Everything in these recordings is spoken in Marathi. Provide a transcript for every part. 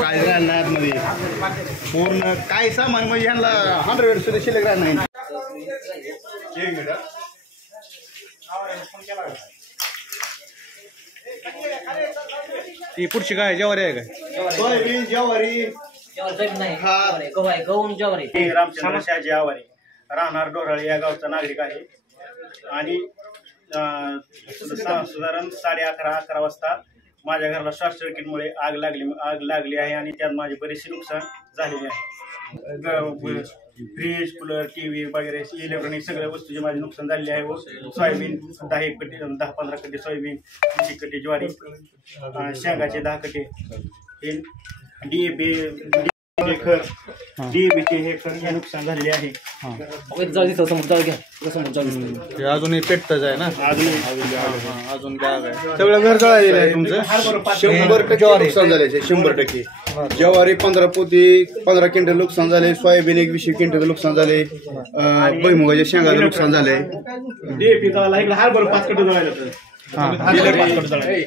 काय राहणार मध्ये पूर्ण काय सामान म्हणजे ह्यांना 100 सुद्धा शिल्लक राहणार नाही. ती पुढची काय ज्वारी आहे काय? सोयाबीन, ज्वारी, रामचंद्र शहाजी आवारे राहणार डोराळे या गावचा नागरिक आहे आणि साधारण 11:30 वाजता माझ्या घराला शॉर्ट सर्किटमुळे आग लागली आहे आणि त्यात माझे बरेचसे नुकसान झालेले आहे. फ्रीज, कूलर, टीव्ही वगैरे इलेक्ट्रॉनिक सगळ्या वस्तूचे माझे नुकसान झालेले आहे. व सोयाबीन 10-15 कट्टे सोयाबीन, 20 कट्टे ज्वारी, शेंगाचे 10 कट्टे, हे डीएपीचे हे खर हे नुकसान झालेले आहे. अजूनही पेटतच आहे ना? अजून बाग आहे. सगळं घर जळालेलं आहे तुमचं. 100% नुकसान झाले. 100% ज्वारी 15 पोती 15 क्विंटल नुकसान झाले. सोयाबीन 20 क्विंटल नुकसान झाले. भुईमुगाच्या शेंगाचं नुकसान झालंय.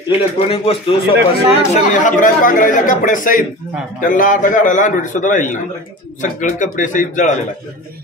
इलेक्ट्रॉनिक वस्तू सगळे हातराय पांघरायच्या कपड्या सहित त्यांना आता घालायला अंडोटी सुद्धा राहील ना. सगळे कपडे सहित जळालेला आहे.